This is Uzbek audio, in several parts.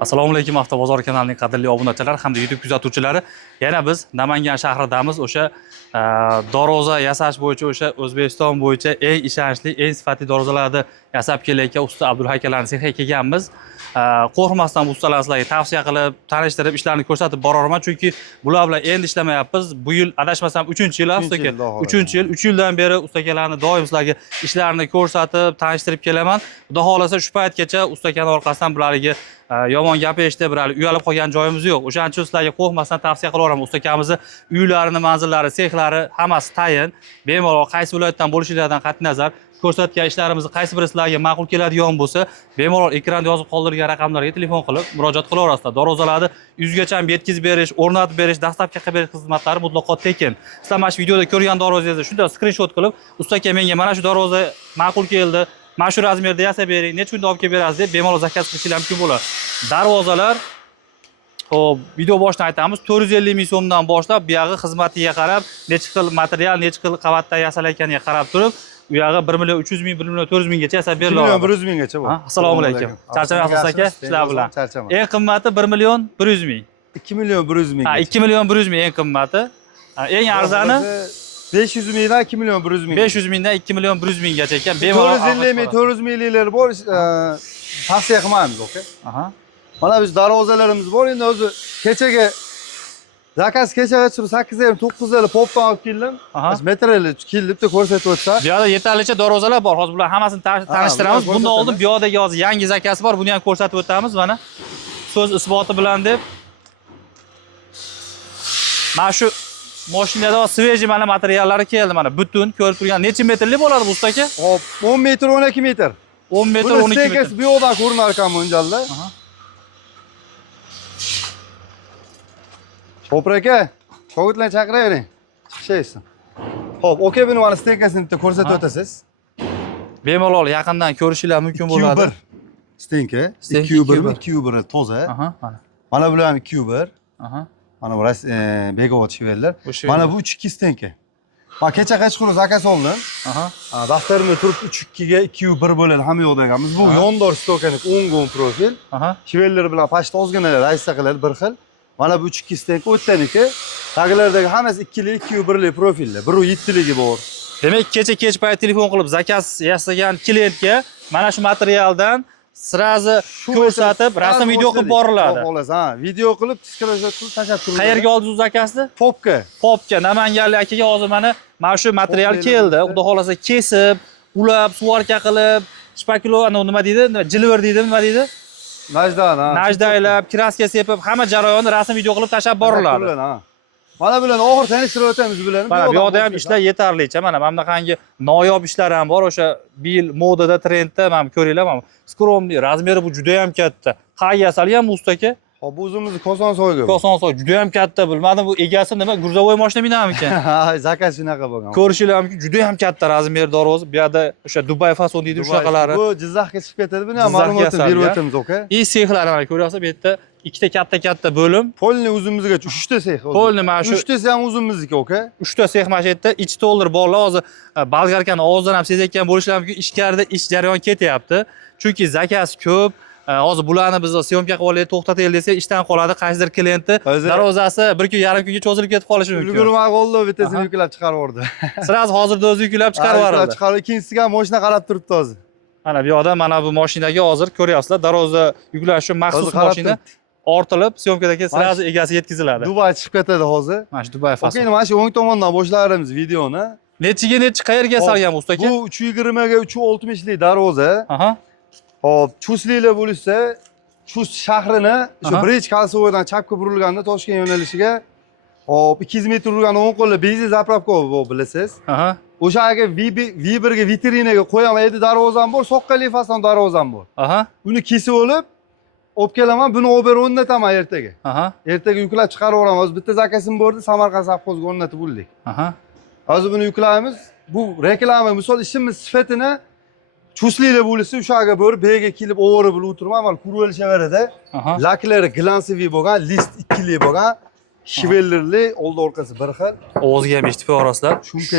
Assalomu alaykum Avtobozor kanalining qadrli obunachilar hamda YouTube kuzatuvchilari. Yana biz Namangan shahridamiz. O'sha doroza yasash bo'yicha o'sha O'zbekiston bo'yicha eng ishonchli, eng sifatli dorozalarni yasab kelayotgan usta Abdulhaykallarning sexiga kelganmiz. Qo'rqmasdan bu ustalarni sizlarga tavsiya qilib, tanishtirib, ishlarini ko'rsatib boraman, chunki bular bilan endi ishlamayapmiz. Bu yil adashmasam 3-yil ustaka. 3-yil, 3 yildan beri ustakalarni doim sizlarga ishlarini ko'rsatib, tanishtirib kelaman. Xudo xolasa shu paytgacha ustakaning orqasidan bularga yomon gap eshitib, birali uyalib qolgan joyimiz yo'q. O'shaning uchun sizlarga qo'rqmasdan tavsiya qilaman. Ustakamizni uylarini, manzillari, sexlari hammasi tayin. Bemalol qaysi viloyatdan bo'lishlaridan qat'iy nazar ko'rsatgan ishlarimizni qaysi biri sizlarga ma'qul keladigan bo'lsa, bemalol ekranda yozib qoldirgan raqamlarga telefon qilib murojaat qilaverasizlar. Dorozalarni yuzgacha yetkazib berish, o'rnatib berish, dastavka qilib berish xizmatlari mutlaqo tekin. Sizlar mana shu videoda ko'rgan dorozangizni shunday skrinshot qilib, ustaka menga mana shu doroza ma'qul keldi, mana shu razmerda yasab bering, necha kunda olib kelib berasiz deb bemalol zakaz qilishingiz mumkin bo'ladi. Darvozalar hop, video boshidan aytamiz, 450 ming so'mdan boshlab, bu yog'i xizmatiga qarab, necha xil material, necha xil qavatdan yasalayotganiga qarab turib, u yog'i 1 million 300 ming, 1 million 400 minggacha yasab beriladi. 1 million 100 minggacha bor. Assalomu alaykum. Charchamayapsiz aka, ishlar bilan. Eng qimmati 1 million 100 ming. 2 million 100 ming. 2 million 100 ming eng qimmati. Eng arzoni 500 mingdan 2 million 100 ming. 500 mingdan 2 million 100 minggacha ekan. Bemalol 450 ming, 400 mingliklar bor, tavsiya qilmaymiz, oka? Aha. Mana biz darvozalarimiz bor, endi o'zi kechaga zakaz kechaga chiqib 8:30-9:00 popdan olib keldim. Materialni kelib deb ko'rsatib o'tsa. Bu yerda yetarlicha darvozalar bor. Hozir bular hammasini tanishtiramiz. Bundan oldin bu yerdagi hozir yangi zakaz bor. Buni ham ko'rsatib o'tamiz mana. So'z isboti bilan deb. Mana shu mashinada sveji mana materiallari keldi mana. Butun ko'rib turgan necha metrli bo'ladi bu ustaka? Hop, 10 metr, 12 metr. 10 metr, 12 metr. Stekas bu yoqdan ko'rinar ekan mo'ljalda. Shopir aka, shogirdlarni chaqiravering. Chiqishaysiz. Xo'p, oka, buni mana stekasini bitta ko'rsatib o'tasiz. Bemalol yaqindan ko'rishinglar mumkin bo'ladi. Stenka, 2U1, 2U1 toza. Mana bular ham 2U1. Mana bu Begovat shivellar. Mana bu 3-2 stenka. Men kecha kechqurun zakaz oldim. Daftarimda turib 3-2 ga 2U1 bo'ladi hamma yoqda ekanmiz. Bu yondor stokanik 10 gon profil. Shivellar bilan pashta ozgina raysa qiladi bir xil. Mana bu 3-2 stenka o'tdaniki. Tagilardagi hammasi 2li, 2U1li profillar. Biri 7ligi bor. Demak, kech payt telefon qilib zakaz yasagan klientga mana shu materialdan sirazi ko'rsatib, rasm video qilib boriladi. Xolos, video qilib, screenshot qilib tashab turiladi. Qayerga oldingiz zakazni? Popga. Popga, Namanganlik akaga hozir mana shu material keldi. Xudo xolasa kesib, ulab, suvarka qilib, shpakilo, nima deydi? Jilvir deydi, nima deydi? Najdaylab, kraska sepib, hamma jarayonni rasm video qilib tashab boriladi. Mana bilan oxir tanishtirib o'tamiz bularni. Mana bu yoqda ham ishlar yetarlicha. Mana bunaqangi noyob ishlar ham bor. O'sha bil modada, trendda, mana ko'ringlar, mana skromli, razmeri bu juda ham katta. Qayerga yasalgan bu ustaka? Hop, o'zimizni Kosonsoyga. Kosonsoy juda ham katta, bilmadim bu egasi nima, gruzovoy mashina minamikan? Ha, zakaz shunaqa bo'lgan. Ko'rishinglar mumkin, juda ham katta razmer darvoza. Bu yerda o'sha Dubay fason deydi, shunaqalari. Bu Jizzaxga chiqib ketadi, buni ham ma'lumotni berib o'tamiz, oka. Sexlar mana ko'ryapsiz, bu yerda ikkita katta bo'lim. Polni o'zimizga 3 ta sex. Polni mana shu 3 tasi ham o'zimizniki, oka. 3 ta sex mana shu yerda ichi to'ldirib borlar. Hozir bolgarkani og'zidan ham sezayotgan bo'lishlari mumkin, ichkarida ish jarayoni ketyapti. Chunki zakaz ko'p. Hozir bularni biz syomka qilib olaylik, to'xtataylik desak, ishdan qoladi. Qaysidir klienti darvozasi 1 kun yarim kunga cho'zilib ketib qolishi mumkin. Ulgurmay qoldi, bittasini yuklab chiqarib yubordi. Sirazi hozirda o'zi yuklab chiqarib yuboradi. Ikkinchisiga ham mashina qarab turibdi hozir. Mana bu yoqda mana bu mashinaga hozir ko'ryapsizlar, darvoza yuklash uchun maxsus mashina ortilib, syomkadagi sirazi egasi yetkaziladi. Dubay chiqib ketadi hozir. Mana shu Dubay fason. Oke, mana shu o'ng tomondan boshlarimiz videoni. Necha qayerga yasalgan bu ustaka? Bu 320 ga 360 lik darvoza. Hop, Chuslilar bo'lsa, Chus shahrini shu Bridge Kalsovoydan chapga burilganda Toshkent yo'nalishiga hop 200 metr urgan o'ng qo'lli benzin zapravka bor, bilasiz. O'shaga V1 ga vitrinaga qo'yamaydi darvozam bor, soqqali fason darvozam bor. Buni kesib olib kelaman, buni ober o'rnataman ertaga. Ertaga yuklab chiqarib yuboramiz. Bitta zakazim bordi, Samarqand savxozga o'rnatib bo'ldik. Hozir buni yuklaymiz. Bu reklama, misol ishimiz sifatini Chuslilar bo'lsa, o'shaga borib, bega kelib, o'g'ri bo'lib o'tirman, mana ko'rib olishaveradi. Laklari glansiviy bo'lgan, list 2li bo'lgan, shivellerli, oldi orqasi bir xil. O'ziga ham eshitib ko'rasizlar.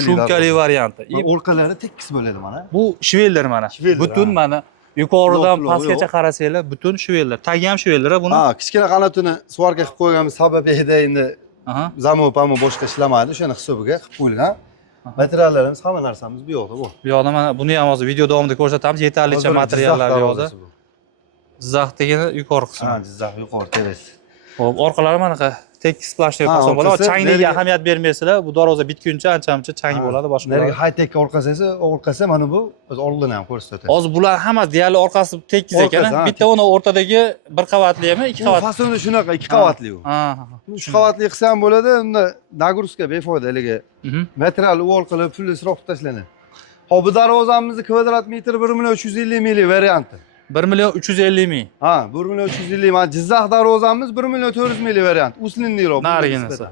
Shumkali varianti. Orqalari tekis bo'ladi mana. Bu shiveller mana. Butun mana Yuqoridan Yo'q, pastgacha yo'q. qarasanglar, butun shvellar. Tagi ham shvellar buni. Ha, kichkina qanotini svarka qilib qo'yganmiz sababi edi endi Aha. zamon pamo boshqa ishlamaydi, o'shani hisobiga qilib qo'yilgan. Materiallarimiz hamma narsamiz bu yoqda bu. Bu yoqda mana buni ham hozir video davomida ko'rsatamiz. Yetarlicha Hozir materiallar Jizzax bu yoqda. darvozasi bu. Jizzaxdagi yuqori qismi. Ha, Jizzax yuqori terisi. Hop, orqalari mana tekis plastik Ha, fason bo'ladi. orqasi Changligiga nariga- ahamiyat bermaysizlar. Bu darvoza bitguncha ancha-muncha chang bo'ladi boshqa. Nariga high-tech orqasi esa, orqasi mana bu o'z oldini ham ko'rsatadi. Hozir bular hammasi deyarli orqasi tekis Orqasi, ekan. ha, Bitta uni o'rtadagi bir qavatlimi, ikki Bu qavat. fasoni shunaqa, ikki qavatli u. Ha. 3 qavatli qilsa ham bo'ladi, unda nagruska befoyda haligi. Mhm. Material uvol qilib, pulni isrof qilib tashlanadi. Hop, bu darvozamizni kvadrat metr 1.350 ming varianti. 1.350 ming. Ha, 1.350 mana Jizzax darvozamiz 1.400 ming variant. Uslinliroq. Nariginasi.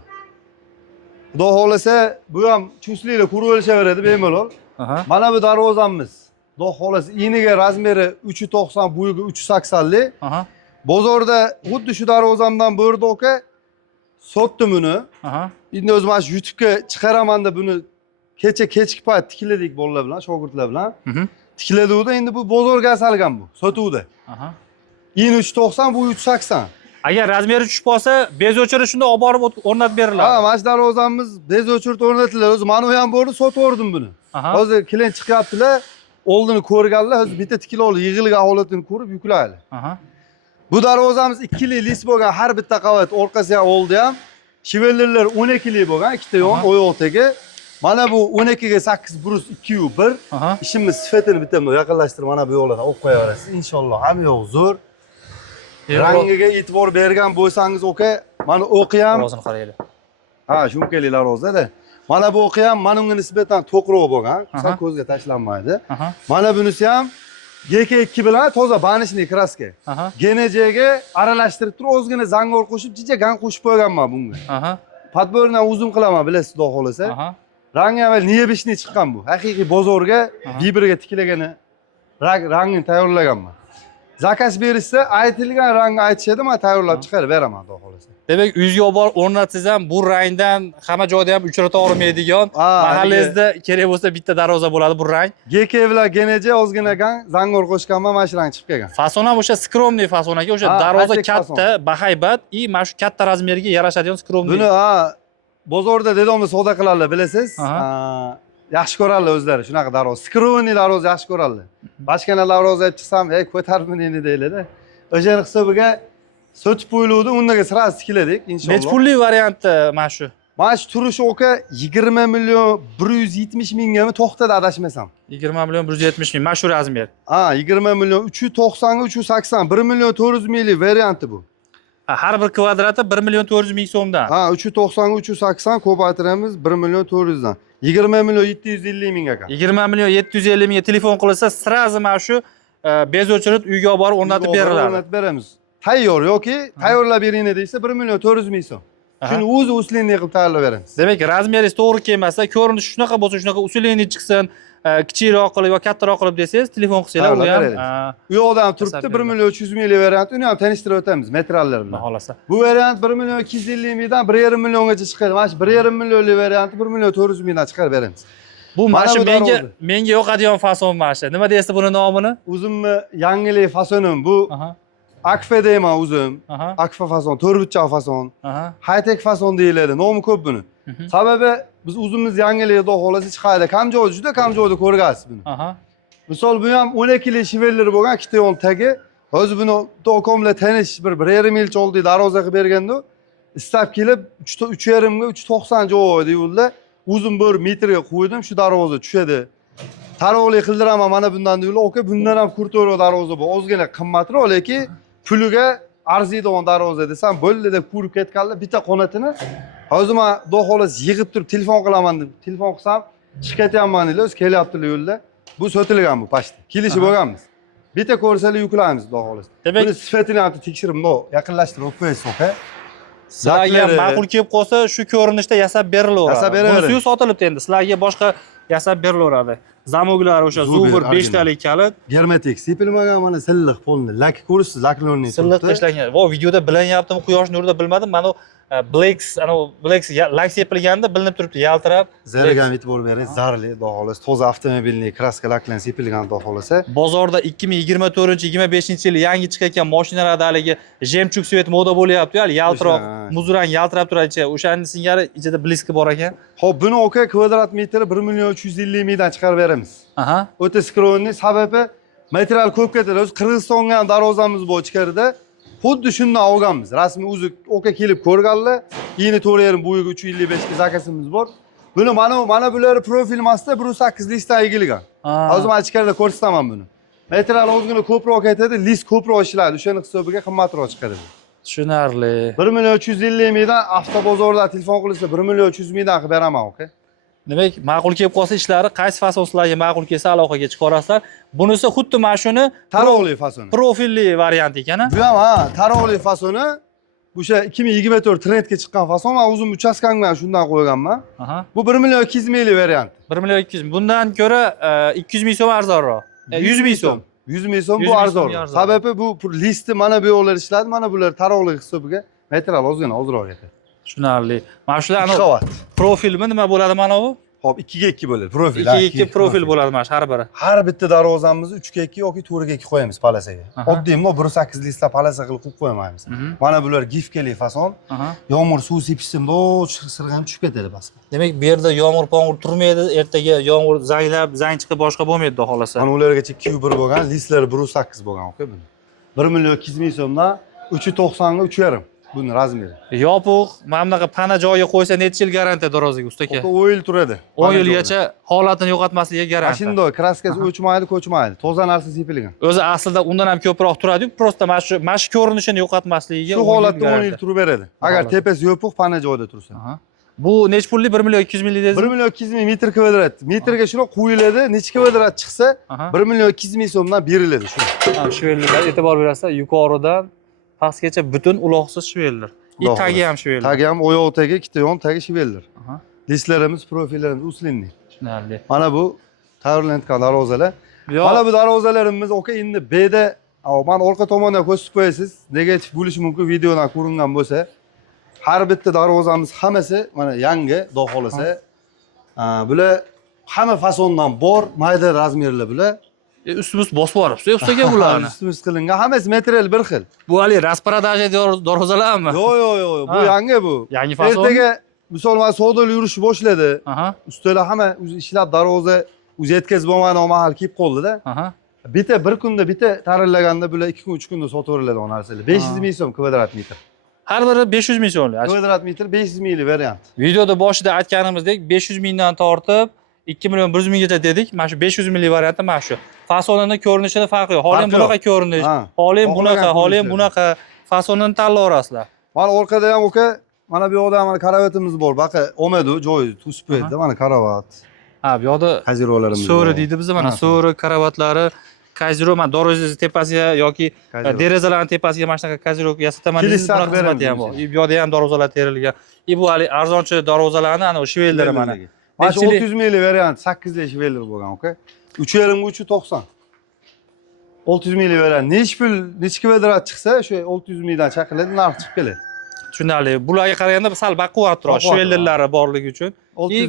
Xudo xolasa, bu ham chuslilar ko'rib olishaveradi bemalol. Aha. Mana bu darvozamiz. Xudo xolasa, eniga razmeri 3.90, bo'yiga 3.80 lik. Aha. Bozorda xuddi shu darvozamdan bo'ldi aka. Sotdim uni. Aha. Endi o'zim mana shu YouTube'ga chiqaraman deb buni kechki payt tikladik bolalar bilan, shogirdlar bilan. Mhm. Tikladuvda endi bu bozorga salgan bu, sotuvda. Aha. Eni 3.90, bu 3.80. Agar razmeri tushib qolsa, bez o'chirish shunda olib borib o'rnatib beriladi. Ha, mana shu darvozamiz bez o'chirt o'rnatiladi. O'zi mana bu ham bordi, sotib yubordim buni. Aha. Hozir klient chiqyaptilar, oldini ko'rganlar, hozir bitta tikilib yig'ilgan holatini ko'rib yuklaydi. Aha. Bu darvozamiz 2 lik lis bo'lgan, har bitta qavat, orqasi ham oldi ham. Shivellerlar 12 lik bo'lgan, ikkita yon, Aha. oyoqdagi. Mana bu 12 ga 8 brus 2.1. Aha. İşimiz sifatini bitta yaqinlashtirib mana bu yo'llardan o'qib qo'yaverasiz. Inshaalloh hamma yo'q zo'r. Rangiga e'tibor bergan bo'lsangiz aka, mana o'qi ham, O'zini qaraylik. ha, shumkalilar o'zida. Mana bu o'qi ham mana unga nisbatan to'qroq bo'lgan, sal ko'zga tashlanmaydi. Aha. Mana bunisi ham GK2 bilan toza banishli kraska. Aha. GNJga aralashtirib turib, o'zgina zangor qo'shib, jijagan qo'shib qo'yganman bunga. Aha. Podbordan uzun qilaman, bilasiz, xudo xolasa. Aha. Rangi avval niyebishni chiqqan bu. Haqiqiy bozorga bibriga tikilagani rangini tayyorlaganman. Zakaz berishsa, aytilgan rangni aytishadi, men tayyorlab chiqarib beraman, xudo xolasa. Demak, uyga olib borib o'rnatsangiz ham bu rangdan hamma joyda ham uchrata olmaydigan, mahallangizda kerak bo'lsa bitta darvoza bo'ladi bu rang. GK bilan GNJ ozgina zangor qo'shganman, mana shu rang chiqib kelgan. Fason ham o'sha skromniy fason aka, o'sha darvoza katta, bahaybat, mana shu katta razmerga yarashadigan skromniy. Buni bozorda dedamni savdo qiladilar, bilasiz? Yaxshi ko'radilar o'zlari shunaqa darvoza. Skrovniy darvoza yaxshi ko'radilar. Boshqana darvozaga chiqsam, "Ey, ko'tarib meni" deyiladi. O'sha hisobiga sotib qo'yiluvdi, unga sirasi tikiladik, inshaalloh. Nech pulli variantda mana shu? Mana shu turishi aka 20 million 170 mingami to'xtadi adashmasam. 20 million 170 ming, mana shu razmer. Ha, 20 million 390 ga 380, 1 million 400 minglik varianti bu. Har bir kvadrati 1 million 400 ming so'mdan. Ha, 390 ga 380 ko'paytiramiz 1 million 400 dan. 20 million 750 ming aka. 20 million 750 mingga telefon qilsa, sirazi mana shu bez o'chirib uyga olib borib o'rnatib beriladi. O'rnatib beramiz. Tayyor yoki tayyorlab bering desa 1 million 400 ming so'm. Shuni o'zi uslinli qilib tayyorlab beramiz. Demak, razmeringiz to'g'ri kelmasa, ko'rinishi shunaqa bo'lsa, shunaqa usulini chiqsin, kichikroq qilib yoki kattaroq qilib desangiz, telefon qilsanglar, u ham u yoqda ham turibdi 1 million 300 ming variant, uni ham tanishtirib o'tamiz materiallar bilan. Xohlasa. Bu variant 1 million 250 mingdan 1,5 milliongacha chiqadi. Mana shu 1,5 millionlik varianti 1 million 400 mingdan chiqarib beramiz. Bu mana shu menga yoqadigan fason mana shu. Nima deysiz buni nomini? O'zimni yangilik fasonim bu. Akfa deyman o'zim. Akfa fason, to'rtbuchak fason. High-tech fason deyiladi. Nomi ko'p buni. Sababi biz o'zimiz yangilikda xolasi chiqadi. Kam joyda, juda kam joyda ko'rgansiz buni. Misol bu ham 12 lik shivellar bo'lgan, ikkita yo'l tagi. Hozir buni do'konlar tanish bir 1,5 yil oldi darvoza qilib berganda, istab kelib 3,5 ga 390 joy deyildi. Uzun 1 metrga qo'ydim, shu darvoza tushadi. Tarovli qildiraman mana bundan deyildi. Oka, bundan ham kurto'roq darvoza bu. Ozgina qimmatroq, lekin puliga arziydigan darvoza desam, bo'ldi deb ko'rib ketganlar bitta qonatini. Hozir men xudo xolos yig'ib turib telefon qilaman deb telefon qilsam, chiqib ketyapman deylar, o'zi kelyaptilar yo'lda. Bu sotilgan bu pashta. Kelishib bo'lganmiz. Bitta ko'rsalar yuklaymiz xudo xolos. Buni sifatini ham tekshirib, yaqinlashtirib qo'yasiz, aka. Sizlarga ma'qul kelib qolsa, shu ko'rinishda yasab berilaveradi. Yasab beraveradi. Bunisi sotilibdi endi. Sizlarga boshqa yasab berilaveradi. Zamoglar o'sha Zubir 5 talik kalit. Germetik sepilmagan mana silliq polni. Lak ko'rishsiz, laklarni. Silliq tashlangan. Vo, videoda bilinyaptimi, quyosh nurida bilmadim. Mana Blacks, ana Blacks laks yepilganda bilinib turibdi, yaltirab. Zerigan e'tibor bering, zarli, xudo xohlasa, toza avtomobilning kraska laklanib sepilgan, xudo xohlasa. Bozorda 2024-25 yil yangi chiqayotgan mashinalarda haligi jemchug svet moda bo'lyapti, hali yaltiroq, muzrang yaltirab turadi. O'shaning singari ichida bliski bor ekan. Xo'p, buni aka kvadrat metri 1 350 mingdan chiqarib beramiz. Aha. O'ta skrovniy, sababi material ko'p ketadi. O'zi Qirg'izistonga ham darvozamiz bor ichkarida. Xuddi shundan olganmiz. Rasmiy o'zi oka kelib ko'rganlar. Yeni 4,5 bo'yiga 355 ga zakasimiz bor. Buni mana bular profil emasda 1.8 listdan egilgan. Hozir men ichkarida ko'rsataman buni. Material ozgina ko'proq ketadi, list ko'proq ishlaydi. O'shaning hisobiga qimmatroq chiqadi. Tushunarli. 1 mingdan avtobozorda telefon qilsa 1 mingdan qilib beraman, aka. Demak, ma'qul kelib qolsa ishlari qaysi fasonslarga ma'qul kelsa aloqaga chiqarasizlar. Bunisi xuddi mana shuni tarovli fasoni. Profilli variant ekan. Bu ham tarovli fasoni. O'sha 2024 trendga chiqqan fason, men o'zim uchastkamga shundan qo'yganman. Bu 1 ming variant. 1 ming. Bundan ko'ra 200 ming so'm arzonroq. 100 ming so'm. 100 ming so'm bu arzon. Sababi bu listi mana bu yo'llar ishladi, mana bular tarovli hisobiga material ozgina ozroq ketadi. Tushunarli. Mana shular qavat. Profilmi nima bo'ladi mana bu? Hop, 2 ga 2 bo'ladi. Profil. 2 ga 2 profil bo'ladi mana har biri. Har bitta darvozamizni 3 ga 2 yoki 4 ga 2 qo'yamiz palasaga. Oddiy 1.8 listda palasa qilib qo'yib qo'ymaymiz. Mana bular gifkali fason. Yomg'ir suv sepishsa, sirg'anib tushib ketadi pastga. Demak, bu yerda yomg'ir turmaydi, ertaga yomg'ir zang chiqib boshqa bo'lmaydi, xudo xolasa. Mana ulargacha Q1 bo'lgan, listlari 1.8 bo'lgan, aka buni. 1 ming so'mdan 390 ga 3,5 buni razmeri. Yopiq, mana bunaqa pana joyiga qo'ysa necha yil garantiya darvozaga usta aka? 10 yil turadi. 10 yilgacha holatini yo'qotmasligiga garantiya. Shunday, kraskasi o'chmaydi, ko'chmaydi. Toza narsa sepilgan. O'zi aslida undan ham ko'proq turadi-yu, prosta mana shu ko'rinishini yo'qotmasligiga. Shu holatda 10 yil turib beradi. Agar tepasi yopiq, pana joyda tursa. Bu necha pullik? 1 million 200 ming dedingiz? 1 million 200 ming metr kvadrat. Metrga shuni qo'yiladi, necha kvadrat chiqsa, 1 million 200 ming so'mdan beriladi shu. Shvellar, e'tibor berasizlar, yuqoridan pastgacha butun uloqsiz shvellar. Tagi ham shvellar. Tagi ham oyoq tagi, ikkita yon tagi shvellar. Listlarimiz, profillarimiz uslinli. Tushunarli. Mana bu tayyorlangan darvozalar. Mana bu darvozalarimiz oka endi B'da, men orqa tomondan ko'rsatib qo'yasiz. Negativ bo'lishi mumkin videodan ko'ringan bo'lsa. Har bitta darvozamiz hammasi mana yangi, xudo xolasa. Bular hamma fasondan bor, mayda razmerlar bular. Ustimiz bosib boribsiz, ustaga bularni. Ustimiz qilingan, hammasi material bir xil. Bu hali rasparadaje darvozalarmi? Yo'q, bu yangi bu. Yangi fason. Ertaga misol mana savdolar yurishni boshladi. Ustalar hamma o'zi ishlab darvoza o'zi yetkazib bo'lmagani mahal kelib qoldi-da. Bitta bir kunda bitta tayyorlaganda bular 2 kun 3 kunda sotaveriladi o narsalar. 500 ming so'm kvadrat metr. Har biri 500 ming so'mlik. Kvadrat metr 500 minglik variant. Videoda boshida aytganimizdek 500 mingdan tortib 2 million 100 minggacha dedik. Mana shu 500 minglik variantda mana shu. Fasonini ko'rinishida farqi yo'q. Hali ham bunaqa ko'rinish, hali ham bunaqa fasonini tanlayverasizlar. Mana orqada ham aka, mana bu yoqda mana karavatimiz bor. Baqa olmadi joyi to'sib qo'ydi mana karavat. Bu yoqda kazirolarimiz so'ri deydi bizda mana so'ri karavatlari. Kaziro, men darvoza tepasiga yoki derazalarning tepasiga mana shunaqa kaziro yasataman deysiz, bunaqa xizmati ham bor. Bu yoqda ham darvozalar terilgan. Bu hali arzonchi darvozalarni ana o'sha shvellari mana. Mana shu 600 minglik variant 8 li shveller bo'lgan, aka. 3,5 ga 390. 600 minglik variant. Necha kvadrat chiqsa, o'sha 600 mingdan chaqiladi, narx chiqib keladi. Tushunarli. Bularga qaraganda sal baquvvatroq shvellerlari borligi uchun.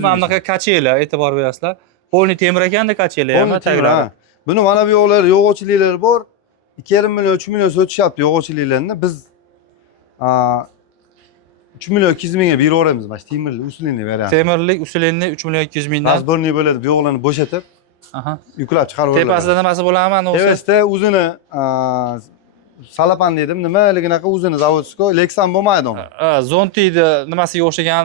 Mana bunaqa kachela, e'tibor berasizlar. Polni temir ekanda kachela ham taglari. Buni mana bu yo'llar yo'g'ochiliklar bor. 2,5 million 3 million sotishyapti yo'g'ochiliklarni. Biz 3 million 200 mingga beraveramiz mana temirli usulini variant. Temirlik usulini 3 million 200 mingdan. Mazburni bo'ladi, bu yo'g'larni bo'shatib, yuklab chiqarib yuboradi. Tepasida nimasi bo'ladimi ana o'sha? Tepasida o'zini salapan dedim, nimaliginaqa o'zini zavodskoy Lexan bo'lmaydi uni. Zontiyni nimasiga o'xshagan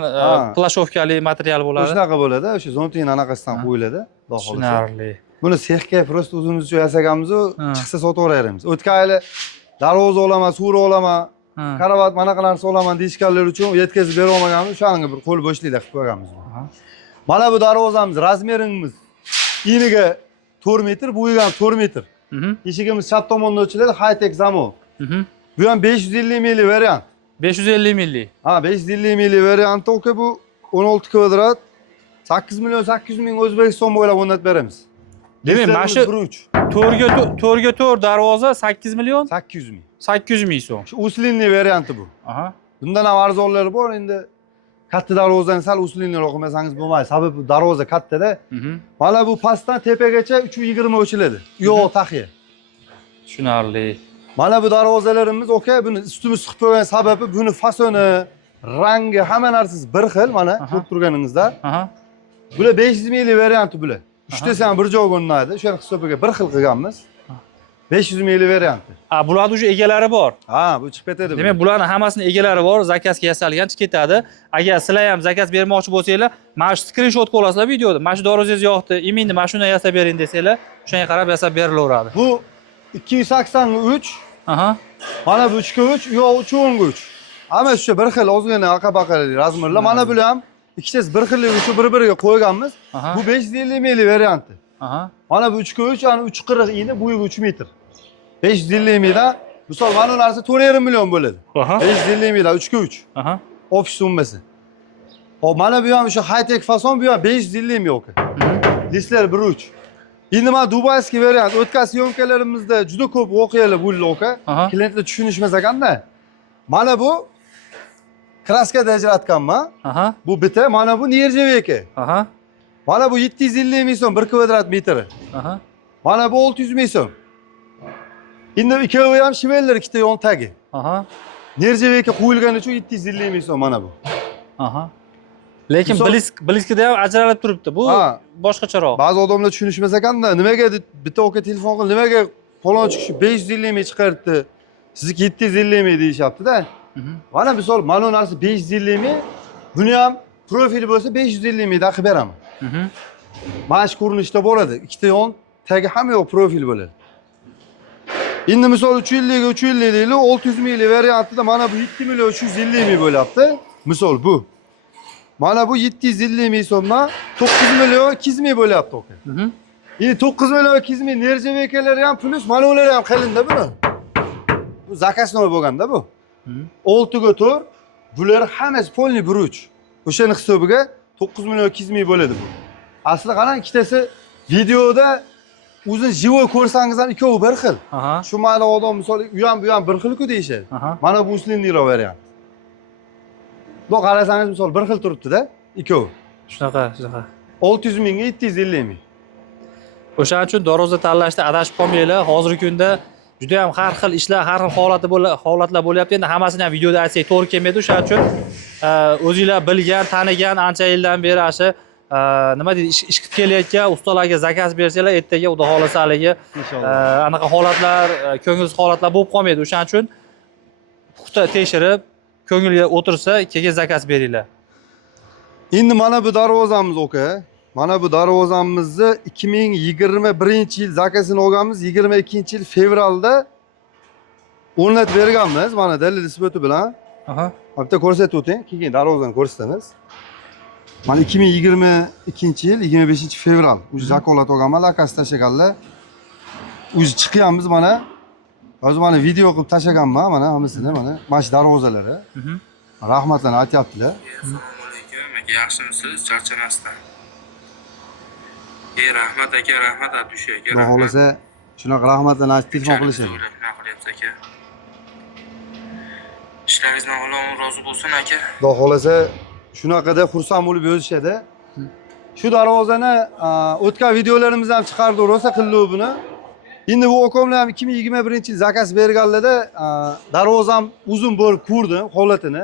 plashovkali material bo'ladi. Shunaqa bo'ladi, o'sha zontiyni anaqasidan qo'yiladi, xudo xolasa. Tushunarli. Buni sexga prosta o'zimizcha yasaganmiz-ku, chiqsa sotaveramiz. O'tgan yili darvoza olaman, suvri olaman, karavat manaqa narsa olaman deyishganlar uchun yetkazib bera olmaganmiz, o'shanga bir qo'l bo'shlikda qilib qo'yganmiz. Mana bu darvozamiz, razmerimiz eniga 4 metr, bo'yiga ham 4 metr. Eshigimiz chap tomonda ochiladi, high-tech zamon. Bu ham 550 minglik variant. 550 minglik. 550 minglik variantda aka bu 16 kvadrat 8 million 800 ming O'zbekiston bo'ylab o'rnatib beramiz. Demak, mana shu 4 darvoza 8 million 800 ming. 800 ming so'm. Shu uslinli varianti bu. Bundan ham arzonlari bor. Endi katta darvozani sal usulinglar o'qimasangiz bo'lmaydi. Sababi bu darvoza katta-da. Mana bu pastdan tepagacha 320 o'chiladi. Yo'q, taxiya. Tushunarli. Mana bu darvozalarimiz okey, buni ustimiz chiqib qo'ygan sababi buni fasoni, rangi, hamma narsasi bir xil, mana ko'rib turganingizda. Bular 500 minglik varianti bular. Uchtasi ham bir joyga o'rnadi. O'shani hisobiga bir xil qilganmiz. 500 minglik varianti. Bularning o'sha egalari bor. Ha, bu chiqib ketadi. Demak, bularning hammasini egalari bor, zakazga yasalgan chiqib ketadi. Agar sizlar ham zakaz bermoqchi bo'lsanglar, mana shu screenshotga olasizlar videoda. Mana shu dorozingiz yoqdi, iminni mana shuni yasab bering desanglar, o'shanga qarab yasab berilaveradi. Bu 283. Mana bu 3 yo'q 3 Hamma shu bir xil ozgina aqabaqali razmerlar. Mana bular ham ikkitasi bir xillik shu bir-biriga qo'yganmiz. Bu 550 minglik varianti. Mana bu 3 yani 340 ini, bo'yi 3 metr. 550 mingdan, misol mana bu narsa 4,5 million bo'ladi. 550 mingdan 3. Ofis summasi. Hop, mana bu ham o'sha high-tech fason, bu ham 550 ming yo'q. Listlar 1.3. Endi mana dubayskiy variant, o'tgan syomkalarimizda juda ko'p voqealar bo'ldi oka. Klientlar tushunishmas ekanda. Mana bu kraskada ajratganman. Bu bitta, mana bu nержавейка. Mana bu 750 ming so'm 1 kvadrat metri. Mana bu 600 ming so'm. Endi ikkovi ham shivellar ikkita yon tagi. Nержавейка qo'yilgani uchun 750 ming so'm mana bu. Lekin bliskida ham ajralib turibdi. Bu boshqacharoq. Ba'zi odamlar tushunishmas ekanda, nimaga bitta oka telefon qilib, nimaga falonchi kishi 550 ming chiqardi, sizniki 750 ming deyishyapti-da. Mana misol, mana narsa 550 ming, buni ham profili bo'lsa 550 mingdan qilib beraman. Mana shu ko'rinishda bo'ladi. Ikkita yon tagi hamma yo'q profil bo'ladi. Endi misol 350 deylik, 600 minglik variantida mana bu 7 million 350 ming bo'lyapti. Misol bu. Mana bu 750 ming so'mdan 9 million 200 ming bo'lyapti oka. Endi 9 million 200 ming nержавейкалari ham plus, mana ular ham qilinda buni. Bu zakaznoy bo'lganda bu. 6 ga 4, bular hammasi polniy 1.3. O'shani hisobiga 9 million 200 ming bo'ladi bu. Asli qarang, ikkitasi videoda o'zini jivoy ko'rsangiz ham ikkovi bir xil. Shu mayli odam misol u ham bu ham bir xil-ku deyishadi. Mana bu uslinliroq variant. Bu qarasangiz misol bir xil turibdi-da, ikkovi. Shunaqa. 600 mingga 750 ming. O'shaning uchun doroza tanlashda adashib qolmanglar. Hozirgi kunda juda ham har xil ishlar, har xil holatlar bo'lyapti. Endi hammasini ham videoda aytsak to'g'ri kelmaydi. O'shaning uchun o'zingizlar bilgan, tanigan, ancha yildan beri asha nima deydi, ish qilib kelayotgan ustalarga zakaz bersanglar, ertaga xudo xolasa haligi anaqa holatlar, ko'ngilsiz holatlar bo'lib qolmaydi. O'shaning uchun puxta tekshirib, ko'ngilga o'tirsa, keyin zakaz beringlar. Endi mana bu darvozamiz oka. Mana bu darvozamizni 2021-yil zakazini olganmiz, 22-yil fevralda o'rnatib berganmiz. Mana dalil isboti bilan. Bitta ko'rsatib o'ting, keyin darvozani ko'rsatamiz. Mana 2022-yil 25-fevral o'zi zakolat olganman, lakasi tashlaganlar. O'zi chiqyapmiz mana. Hozir mana video qilib tashlaganman, mana hammasini mana. Mana shu darvozalari. Rahmatlarni aytyaptilar. Assalomu alaykum. Aka, yaxshimisiz? Charchamasdan. Rahmat aka, rahmat Abdusha aka. Xudo xolasa shunaqa rahmatlarni aytib telefon qilishadi. Qilyapsiz aka. Ishlaringizdan Alloh rozi bo'lsin aka. Xudo xolasa shunaqada xursand bo'lib yozishadi. Shu darvozani o'tgan videolarimiz ham chiqarib rosa qildi buni. Endi bu okomlar ham 2021-yil zakaz berganlarda darvozam uzun bo'lib ko'rdim holatini.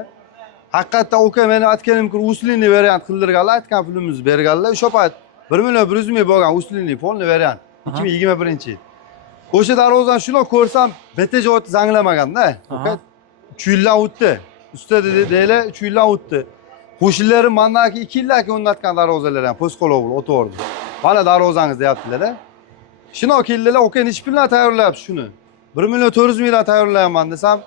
Haqiqatda oka meni aytganimki uslinli variant qildirganlar, aytgan pulimizni berganlar. O'sha payt 1 million 100 ming bo'lgan uslinli polni variant 2021-yil. O'sha darvozani shuni ko'rsam, bitta joyda zanglamaganda, oka 3 yildan o'tdi. Ustada deylar 3 yildan o'tdi. Qo'shnilarim mandagi 2 yildan o'rnatgan darvozalar ham postqolov o'tib mana darvozangiz deyaptilar-da. Shuni keldilar, oka necha puldan tayyorlayapsiz shuni? 1 million 400 mingdan tayyorlayapman desam,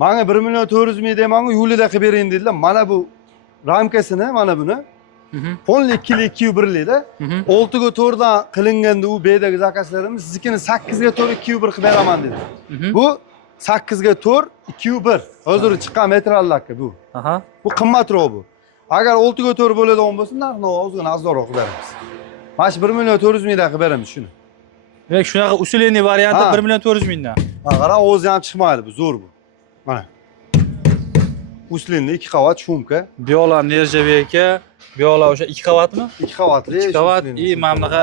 menga 1 million 400 ming deymanga yo'lida qilib bering dedilar. Mana bu ramkasini, mana buni. Polni 2-2-1-da 6 ga 4 dan qilinganda u bedagi zakazlarimiz siznikini 8 ga 4 2-1 qilib beraman dedi. Bu 8 ga 4 2-1. Hozir chiqqan metrallarga bu. Bu qimmatroq bu. Agar 6 ga 4 bo'ladigan bo'lsa, narxni ozgina arzonroq qilib beramiz. Mana shu 1 million 400 mingdan qilib beramiz shuni. Demak, shunaqa usulli varianti 1 million 400 mingdan. Qara, o'zi ham chiqmaydi bu, zo'r bu. Mana. Uslinli 2 qavat shumka. Biola nержавейка, biola o'sha 2 qavatmi? 2 qavatli. 2 qavat и mana bunaqa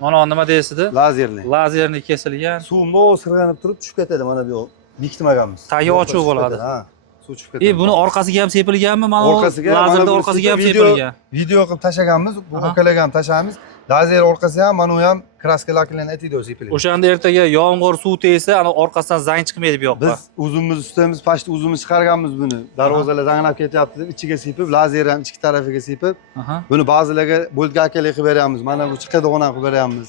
mana nima deysizda? Lazerli. Lazerni kesilgan. Suvni o sirg'anib turib tushib ketadi mana bu bekitmaganmiz. Tagi ochiq bo'ladi. Ha, suv tushib ketadi. Buni orqasiga ham sepilganmi? Mana orqasiga, lazerda orqasiga ham sepilgan. Video qilib tashlaganmiz, bu okalarga ham tashlaymiz. Lazer orqasiga ham mana u ham kraska laklangan aytdi sepilgan. O'shanda ertaga yomg'ir suv tegsa, ana orqasidan zang chiqmaydi bu yoqqa. Biz uzunimiz ustamiz, pastda uzunimiz chiqarganmiz buni. Darvozalar zanglab ketyapti deb ichiga sepib, lazer ham ichki tarafiga sepib, buni ba'zilarga bo'lgakali qilib beramiz. Mana bu chiqadigan qilib beramiz.